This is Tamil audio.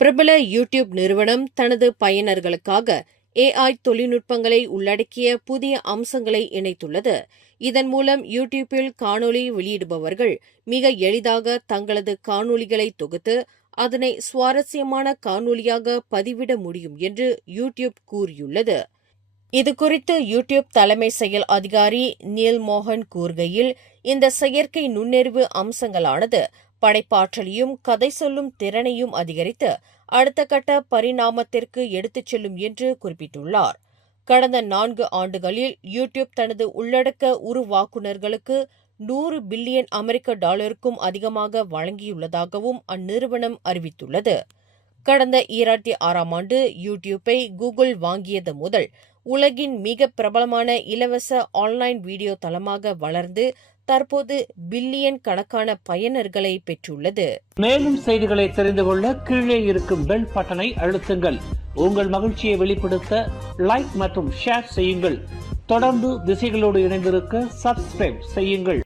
பிரபல யூடியூப் நிறுவனம் தனது பயனர்களுக்காக AI தொழில்நுட்பங்களை உள்ளடக்கிய புதிய அம்சங்களை இணைத்துள்ளது. இதன் மூலம் யூடியூப்பில் காணொலி வெளியிடுபவர்கள் மிக எளிதாக தங்களது காணொலிகளை தொகுத்து அதனை சுவாரஸ்யமான காணொலியாக பதிவிட முடியும் என்று யூடியூப் கூறியுள்ளது. இதுகுறித்து யூடியூப் தலைமை செயல் அதிகாரி நீல் மோகன் கூறுகையில், இந்த செயற்கை நுண்ணறிவு அம்சங்களானது படைப்பாற்றலையும் கதை சொல்லும் திறனையும் அதிகரித்து அடுத்த கட்ட பரிணாமத்திற்கு எடுத்துச் செல்லும் என்று குறிப்பிட்டுள்ளார். கடந்த 4 ஆண்டுகளில் யூடியூப் தனது உள்ளடக்க உருவாக்குநர்களுக்கு $100 பில்லியன் அமெரிக்க அதிகமாக வழங்கியுள்ளதாகவும் அந்நிறுவனம் அறிவித்துள்ளது. கடந்த 2006ஆம் ஆண்டு யூடியூப்பை கூகுள் வாங்கியது முதல் உலகின் மிக பிரபலமான இலவச ஆன்லைன் வீடியோ தளமாக வளர்ந்து தற்போது பில்லியன் கணக்கான பயனர்களை பெற்றுள்ளது. மேலும் செய்திகளை தெரிந்து கொள்ள கீழே இருக்கும் பெல் பட்டனை அழுத்துங்கள். உங்கள் மகிழ்ச்சியை வெளிப்படுத்த லைக் மற்றும் ஷேர் செய்யுங்கள். தொடர்ந்து திசைகளோடு இணைந்திருக்க சப்ஸ்கிரைப் செய்யுங்கள்.